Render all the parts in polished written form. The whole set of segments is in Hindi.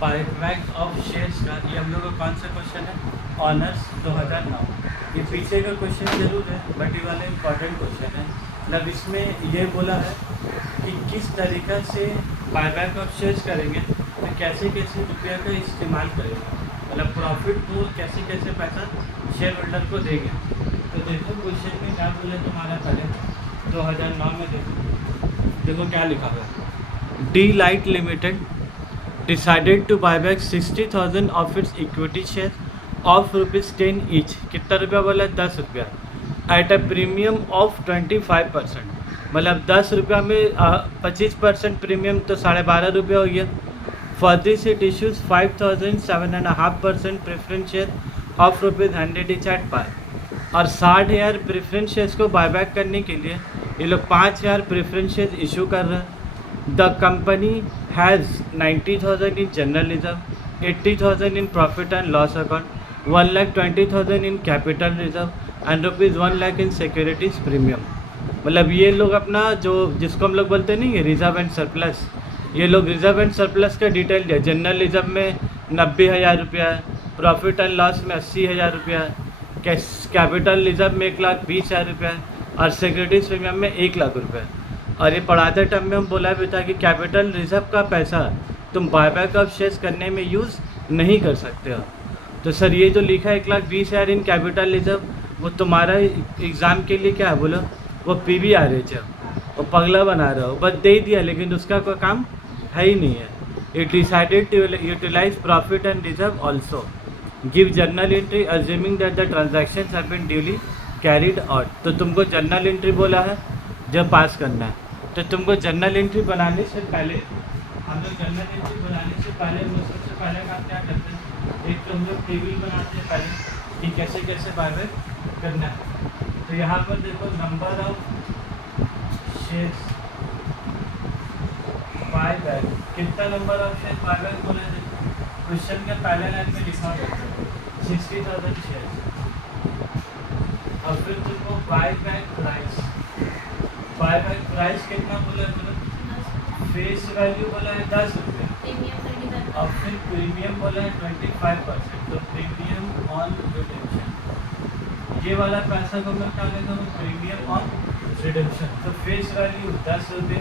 बायबैक ऑफ शेयर्स का ये हम लोग का कौन सा क्वेश्चन है? ऑनर्स 2009। ये पीछे का क्वेश्चन जरूर है बट ये वाला इम्पॉर्टेंट क्वेश्चन है। मतलब इसमें ये बोला है कि किस तरीक़ा से बायबैक ऑफ शेयर्स करेंगे, तो कैसे कैसे रुपया का इस्तेमाल करेंगे, मतलब प्रॉफिट को कैसे कैसे पैसा शेयर होल्डर को देंगे। तो देखो क्वेश्चन में क्या बोला तुम्हारा, पहले 2009 में देखो क्या लिखा हुआ है। D light limited decided to buy back 60,000 of its equity shares of ₹10 each। कितना रुपया बोला? 10 रुपया। At a premium of 25%। मतलब 10 रुपया में 25% प्रीमियम तो 12.5 रुपया हो गया। For this it issues 5,007.5% preference share of ₹100 each at par. और 60,000 प्रेफरेंस शेयर्स को बायबैक करने के लिए ये लोग 5,000 प्रेफरेंस शेयर इशू कर रहे हैं। The company has 90,000 in general reserve, 80,000 in profit and loss account, 1,20,000 in capital reserve and ₹1 lakh in securities premium। मतलब ये लोग अपना जो जिसको हम लोग बोलते नहीं है रिजर्व एंड सरप्लस, ये लोग रिजर्व एंड सरप्लस का डिटेल दिया। जनरल रिजर्व में 90,000 रुपया है, प्रॉफिट एंड लॉस में 80,000 रुपया है, कैपिटल रिजर्व में 1,20,000 रुपया है और सिक्योरिटीज़ प्रीमियम में 1 लाख रुपये है। और ये पढ़ाते टर्म में हम बोला भी था कि कैपिटल रिजर्व का पैसा तुम बायबैक ऑफ शेयर्स करने में यूज़ नहीं कर सकते हो। तो सर ये जो लिखा है 1,20,000 इन कैपिटल रिजर्व, वो तुम्हारा एग्ज़ाम के लिए क्या है बोलो, वो PVRH है, वो पगला बना रहा हो, बस दे दिया लेकिन उसका कोई काम है ही नहीं है। It decided to utilize profit and reserve also, give journal entry assuming that the transactions have been duly carried out. तो तुमको जर्नल एंट्री बोला है जब पास करना है, तो तुमको जर्नल एंट्री बनाने से पहले, हम लोग जर्नल एंट्री बनाने से पहले हम लोग सबसे पहले काम क्या करते हैं, एक तो हम लोग टेबल बनाते हैं पहले कि कैसे कैसे बायबैक करना है। तो यहाँ पर देखो नंबर ऑफ शेयर्स बायबैक, कितना नंबर ऑफ शेयर बायबैक बोला है क्वेश्चन के पहले लाइन में लिखा हुआ है 60,000 शेयर्स। और फिर तुमको बायबैक प्राइस, बायबैक प्राइस कितना बोला है, मतलब फेस वैल्यू बोला है 10 रुपये और फिर प्रीमियम बोला है 25%। तो प्रीमियम ऑन रिडेम्पशन, ये वाला पैसा को मैं क्या लेता हूँ, प्रीमियम ऑन रिडेम्पशन। तो फेस वैल्यू 10 रुपये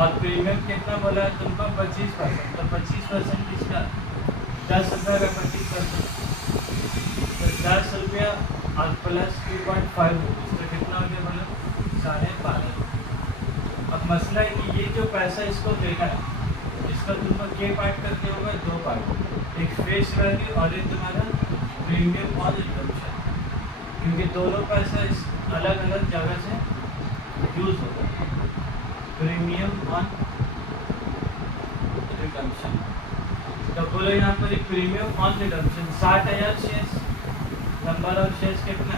और प्रीमियम कितना बोला है तुमको 25%। तो 25% किसका, 10 रुपये का 25%, तो 10 रुपया और प्लस 2.5 रुपीज़, तो कितना हो गया बोला 12.5। अब मसला है कि ये जो पैसा इसको देना है, इसका तुमको के पार्ट करके होगा, 2 पार्ट, एक फेस वैल्यू और एक तुम्हारा प्रीमियम ऑन रिडेम्पशन, क्योंकि दोनों पैसा इस अलग अलग जगह से यूज़ होगा। प्रीमियम ऑन रिडेम्पशन, तो बोलो यहाँ पर एक premium on redemption 60,000 shares, number of shares कितना,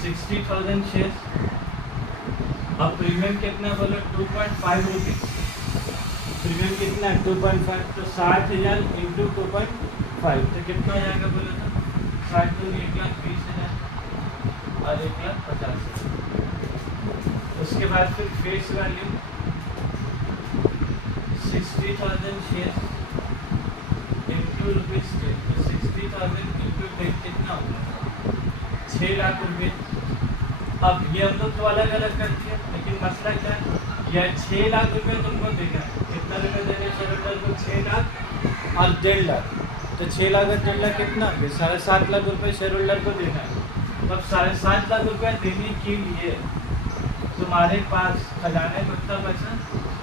60,000 शेयर्स और प्रीमियम कितना बोलो 2.5 रुपीज़। प्रीमियम कितना है 2.5, तो 60,000 इंटू 2.5 तो कितना हो जाएगा बोलो, तो 60 तो 1,20,000 और 1,50,000। उसके बाद फिर face value 60,000 shares into rupees 10, तो 60,000 इंटू 10 कितना होगा 6 लाख रुपये। अब ये हम लोग तो अलग अलग करते हैं, लेकिन मसला क्या है, यह 6 लाख रुपये तुमको देना है। कितना रुपये देना है शेयर होल्डर को, 6 लाख और 1.5 लाख। तो 6 लाख और 1.5 लाख कितना, 7.5 लाख रुपये शेयर होल्डर को देना है। तो अब 7.5 लाख रुपये देने के लिए तुम्हारे पास खजाने को इतना पैसा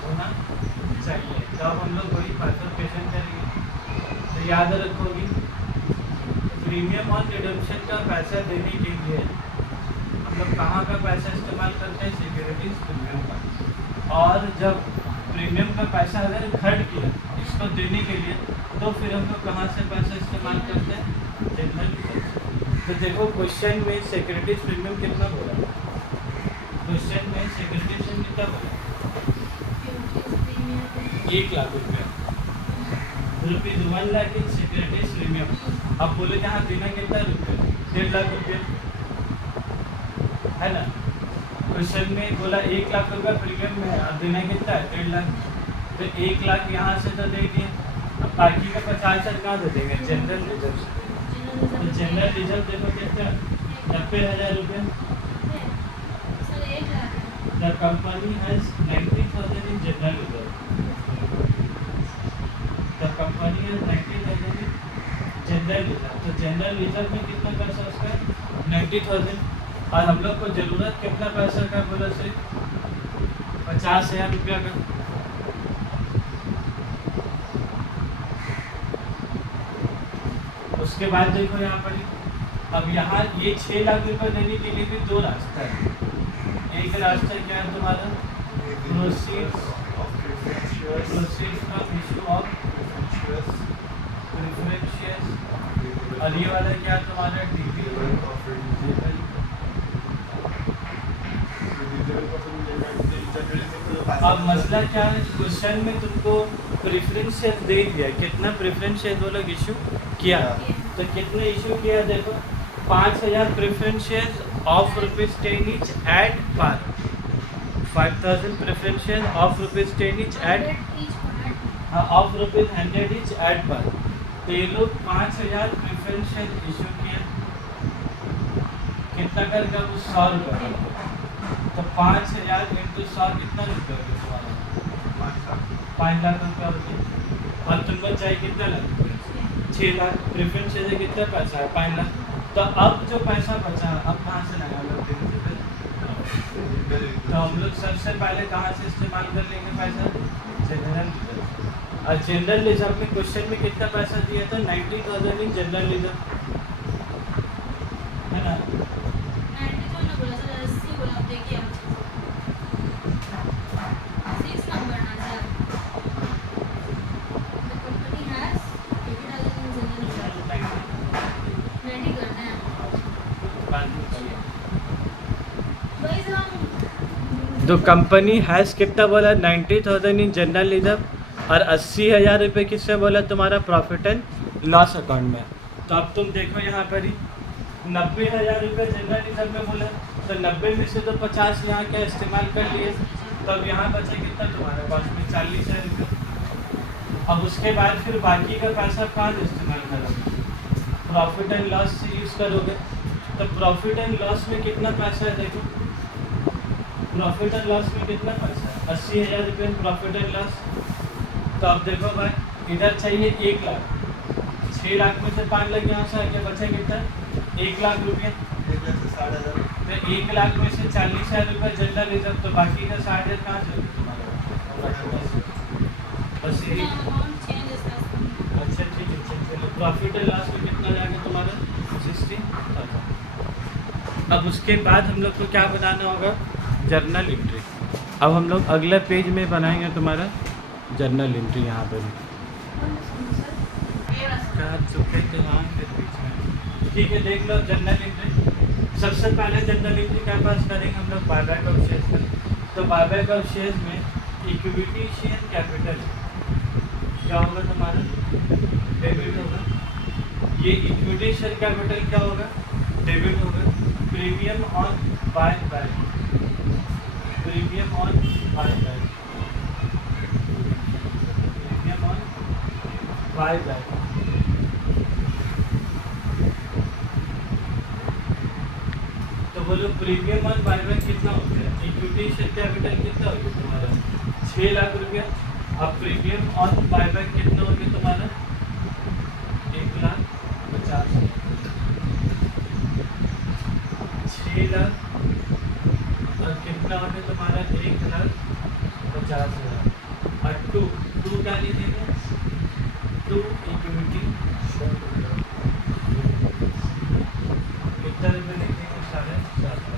होना चाहिए। तो अब हम लोग वही पार्टिसिपेशन करेंगे। तो याद रखोगी प्रीमियम ऑन रिडेम्पशन का पैसा देने के लिए हम लोग कहाँ का पैसा इस्तेमाल करते हैं, सिक्योरिटीज़ प्रीमियम का। और जब प्रीमियम का पैसा अगर खर्च किया इसको देने के लिए, तो फिर हम लोग कहाँ से पैसा इस्तेमाल करते हैं, जनरल रिजर्व। तो देखो क्वेश्चन में सिक्योरिटीज़ प्रीमियम कितना बोला, क्वेश्चन में सिक्योरिटीज़ प्रीमियम कितना बोला, 1 लाख रुपया, ₹1 लाख इन सिक्योरिटीज़ प्रीमियम। अब बोले जहाँ देना कितना रुपये, 1.5 लाख रुपये है ना। क्वेश्चन में बोला 1 लाख रुपया प्रीमियम में है और देना कितना है 1.5 लाख। तो 1 लाख यहाँ से तो दे दिए, अब बाकी का 50,000 कहाँ से देंगे? जनरल रिजर्व से। तो जनरल रिजर्व देखो कितना, 90,000 रुपये। The company has 90,000 in general reserve. The company has 90,000 in general reserve. तो जनरल रिजर्व में कितना पैसा उसका? 90,000। और हम लोग को ज़रूरत कितना पैसा का बोला से? 50,000 रुपया का। उसके बाद देखो यहाँ पर, अब यहाँ ये 6 लाख रुपए देने के लिए भी 2 रास्ता है। एक रास्ता क्या है तुम्हारा? Proceeds from issue of preference shares. और ये वाला क्या है तुम्हारा? अब मसला क्या है, क्वेश्चन में तुमको प्रेफरेंस शेयर दे दिया, कितना प्रेफरेंस शेयर वो लोग इशू किया, तो कितने इशू किया देखो? 5,000 preference share of ₹10 each at par. 5,000 preference share of ₹10 each at, of ₹100 each at par. तो ये लोग 5,000 प्रेफरेंस शेयर इशू किया, कितना करके? वो 100 रुपये। तो 5,000 इंटू 100 कितना रुपये हो गया तुम्हारा? 5 लाख रुपया हो गया। और तुमको चाहिए कितना लाख? 6 लाख। प्रेफरेंस शेयर से कितना पैसा है? 5 लाख। तो अब जो पैसा बचा, अब कहाँ से लगा लोग? तो हम लोग सबसे पहले कहाँ से इस्तेमाल कर लेंगे पैसा? General reserve. और जनरल रिजर्व में क्वेश्चन में कितना पैसा दिया था? 90,000 इन जनरल रिजर्व, है ना? तो कंपनी हैज़ कितना बोला? 90,000 इन जनरल रिजर्व, और 80,000 रुपये किससे बोला? तुम्हारा प्रॉफिट एंड लॉस अकाउंट में। तो अब तुम देखो यहाँ पर ही 90,000 रुपये जनरल रिजर्व में बोला, तो 90 में से तो 50 यहाँ का इस्तेमाल कर लिए, तो अब यहाँ बचा कितना तुम्हारे पास में? 40,000 रुपये। अब उसके बाद फिर बाकी का पैसा कहाँ से इस्तेमाल करोगे? प्रॉफिट एंड लॉस से यूज़ करोगे। तो प्रॉफिट एंड लॉस में कितना पैसा है देखो? प्रॉफिट एंड लॉस में कितना पैसा है? 80,000 रुपये प्रॉफिट एंड लॉस। तो अब देखो भाई, इधर चाहिए 1 लाख, 6 लाख में से 5 लाख यहाँ से आगे बचा कितना? 1 लाख रुपये। तो 1 लाख में से 40,000 रुपये जनरल रिजर्व, तो बाकी का 60,000 कहाँ से तुम्हारा? बस यही। अच्छा ठीक है, चलो प्रॉफिट एंड लॉस में कितना जाएगा तुम्हारा? 60,000। अब उसके बाद हम लोग को क्या बनाना होगा? Journal entry. अब हम लोग अगले पेज में बनाएंगे तुम्हारा जर्नल एंट्री। यहाँ पर ठीक है, देख लो जर्नल एंट्री। सबसे पहले जर्नल एंट्री क्या पास करेंगे हम लोग? बायबैक ऑफ शेयर्स करें। तो बायबैक ऑफ शेयर्स में इक्विटी शेयर कैपिटल क्या होगा तुम्हारा? डेबिट होगा। ये इक्विटी शेयर कैपिटल क्या होगा? डेबिट होगा। Premium on buy back, premium on buy back, premium on buy back. तो बोलो प्रीमियम ऑन बाय बैक कितना हो गया? इक्विटी शेयर कैपिटल कितना हो गया तुम्हारा? 6 लाख रुपया। अब प्रीमियम ऑन बाय बैक कितना हो गया तुम्हारा? 1,50,000। 6 लाख और कितना हो गया तुम्हारा? 1,50,000। और टू क्या लीजिएगा? 2 इक्विटी कितना रुपये लिखेंगे? 7,500।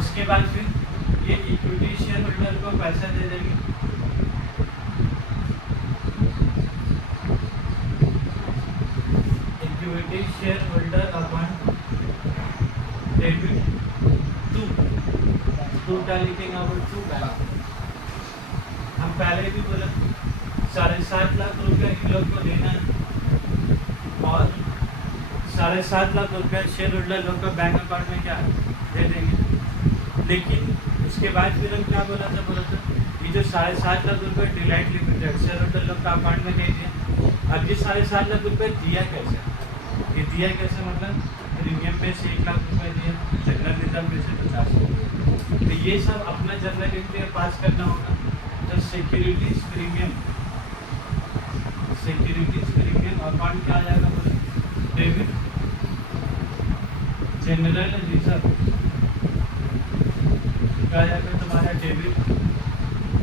उसके बाद फिर ये इक्विटी शेयर होल्डर को पैसा दे देंगे। Equity share holder upon debit 2 क्या लिखेंगे? अब 2 बैंक। हम पहले भी बोला 7.5 लाख रुपया इन लोग को देना है, और 7.5 लाख रुपया शेयर होल्डर लोग का बैंक अकाउंट में क्या दे देंगे। लेकिन उसके बाद फिर हम क्या बोला था ये जो 7.5 लाख रुपये डिलाइट लिमिटेड शेयर होल्डर लोग का अकाउंट में दे दिया। अब ये 7.5 लाख रुपये दिया कैसे, ये दिया कैसे मतलब प्रीमियम में से 1 लाख रुपये दिया, जनरल रिजर्व में से 50 रुपये। तो ये सब अपना जनरल इंटरेस्ट पास करना होगा। तो सिक्योरिटीज प्रीमियम अकाउंट क्या आ जाएगा बोले डेबिट जनरल रिजर्व क्या आ जाएगा तुम्हारा डेबिट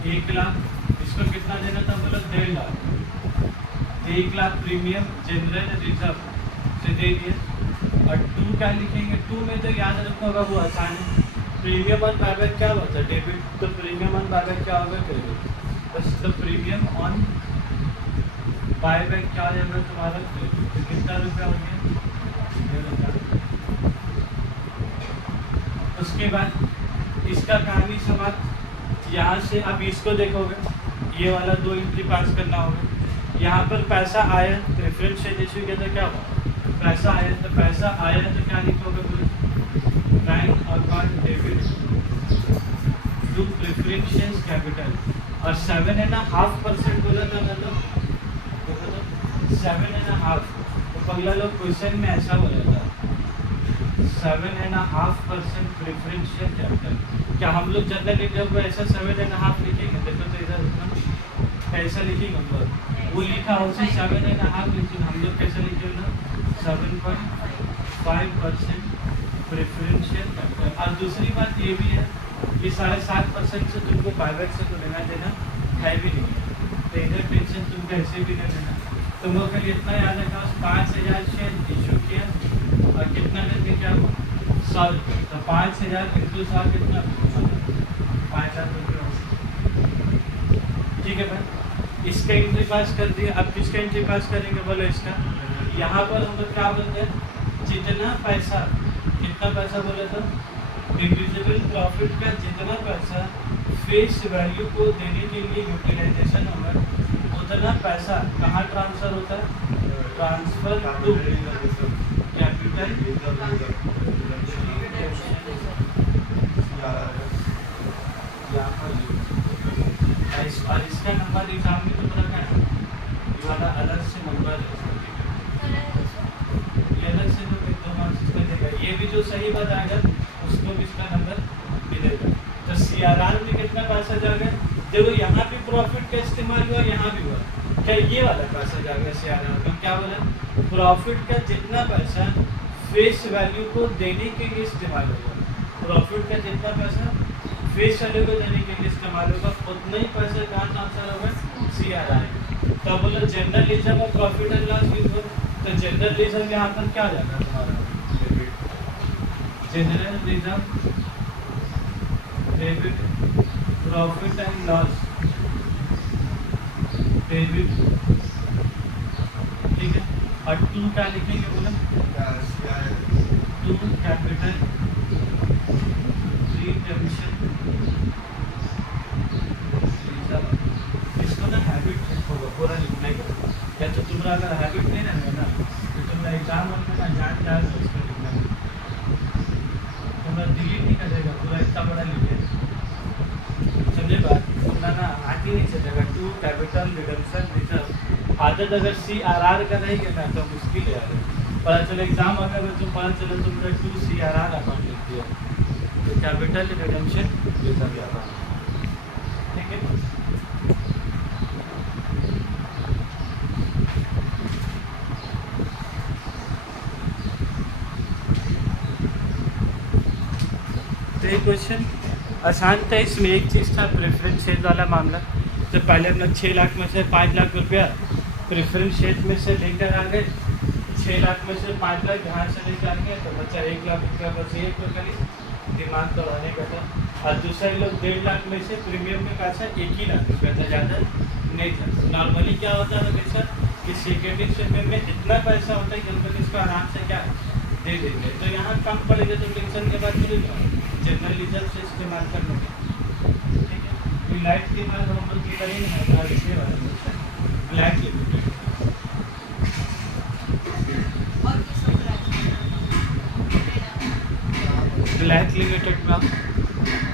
1 लाख। इसको कितना देना था बोलो 1.5 lakh. 1 lakh premium general reserve से दे दिए। और 2 क्या लिखेंगे, 2 में तो याद रखना होगा वो आसान है। प्रीमियम ऑन बायबैक क्या होता है डेबिट, तो प्रीमियम ऑन बायबैक क्या होगा क्रेडिट। बस तो प्रीमियम ऑन बायबैक क्या हो जाएगा तुम्हारा क्रेडिट। तो कितना रुपया हो गया 1,000। उसके बाद इसका कहानी समाप्त। यहाँ से अब इसको देखोगे, ये वाला 2 एंट्री पास करना होगा। यहाँ पर पैसा आया, प्रेफरेंस शेयर इशू किया तो क्या हुआ, पैसा आया। तो पैसा आया तो क्या लिखोगे बोले bank account debit to preference share capital. और 7.5% बोला था मतलब 7.5। तो पहला लोग क्वेश्चन में ऐसा बोला था 7.5% प्रेफरेंस शेयर कैपिटल। क्या हम लोग जनरल इंटरव्यू को ऐसा 7.5 लिखेंगे, देखो तो इधर उतना ऐसा लिखेंगे हम लोग, वो लिखा हो 7.5, लेकिन हम लोग कैसे लिखेंगे 7.5% प्रेफरेंस शेयर कैपिटल। और दूसरी बात ये भी है कि 7.5% से तुमको बायबैक से तो लेना देना है भी नहीं है, तो इधर टेंशन तुमको ऐसे भी नहीं लेना। तुम लोग के लिए इतना याद रखा 5,000 शेयर इशू किया और कितना करके क्या हुआ 100 रुपये। तो 5,000 × 100 कितना 5,000 रुपये। ठीक है भाई, इसका एंट्री पास कर दिया। अब किसका एंट्री पास करेंगे बोलो इसका। यहाँ पर हम लोग क्या बोलते हैं, जितना पैसा, कितना पैसा बोले तो डिविजिबल प्रॉफिट का जितना पैसा फेस वैल्यू को देने के लिए यूटिलाइजेशन होगा उतना पैसा कहाँ ट्रांसफ़र होता है, ट्रांसफ़र टू कैपिटल। और इसका नंबर एग्जाम में तो रखा है, ये वाला अलग से नंबर है, ये अलग से जो 2 मार्क्स इसका देगा। ये भी जो सही बताएगा उसको भी इसका नंबर मिलेगा। तो CRR में कितना पैसा जाएगा, देखो यहाँ भी प्रॉफिट का इस्तेमाल हुआ, यहाँ भी हुआ, क्या ये वाला पैसा जाएगा CRR का। क्या बोला, प्रॉफिट का जितना पैसा फेस वैल्यू को देने के लिए इस्तेमाल होगा, प्रॉफिट का जितना पैसा फेस वैल्यू को देने के लिए इस्तेमाल होगा उतना ही पैसा कहाँ ट्रांसफर होगा CRR। तो बोलो जनरल रिजर्व और प्रॉफिट एंड लॉस रिजर्व। तो जनरल रिजर्व यहाँ पर क्या जाएगा तुम्हारा general reserve debit profit and loss debit. ठीक है, और 2 क्या लिखेंगे बोलो 2 कैपिटल रिडेम्पशन। इसको ना हैबिट होगा पूरा लिखने का, या तो तुम्हारा अगर हैबिट नहीं रहेगा ना तो तुम्हारा एग्जाम में ना जान जान इसको लिखना तुम्हारा डिलीट नहीं करेगा, पूरा इतना बड़ा लिखे समझे बात, तुम्हारा ना आगे नहीं चलेगा। 2 कैपिटल रिडेम्पशन रिजर्व। आदत अगर CRR का रहेगा ना तो मुश्किल है, पता चले एग्जाम अगर तुम पता चले तुमने 2 CRR अकाउंट लिख दिया तो कैपिटल रिडेम्पशन रिजर्व अकाउंट। ठीक है, तो ये क्वेश्चन आसान था। इसमें एक चीज़ था प्रेफरेंस शेयर वाला मामला। तो पहले हम लोग 6 लाख में से 5 लाख रुपया प्रेफरेंस शेयर में से लेकर आ गए, 6 लाख में से 5 लाख यहाँ से लेकर आ गए, तो बच्चा 1 लाख रुपया बस ये तो खाली दिमाग दौड़ाने का था। और दूसरा लोग 1.5 लाख में से प्रीमियम में पैसा 1 ही लाख रुपया था, ज़्यादा नहीं था। नॉर्मली क्या होता है हमेशा कि सिक्योरिटी शेयर में इतना पैसा होता है कि हम लोग इसको आराम से क्या दे देंगे। तो यहाँ कम पड़ेगा तो टेंशन के बाद चले जाओ जनरल रिजर्व से इस्तेमाल कर लोगे। ठीक है, लाइट के बाद हम लोग ये करेंगे ब्लैक लिमिटेड। ब्लैक लिमिटेड में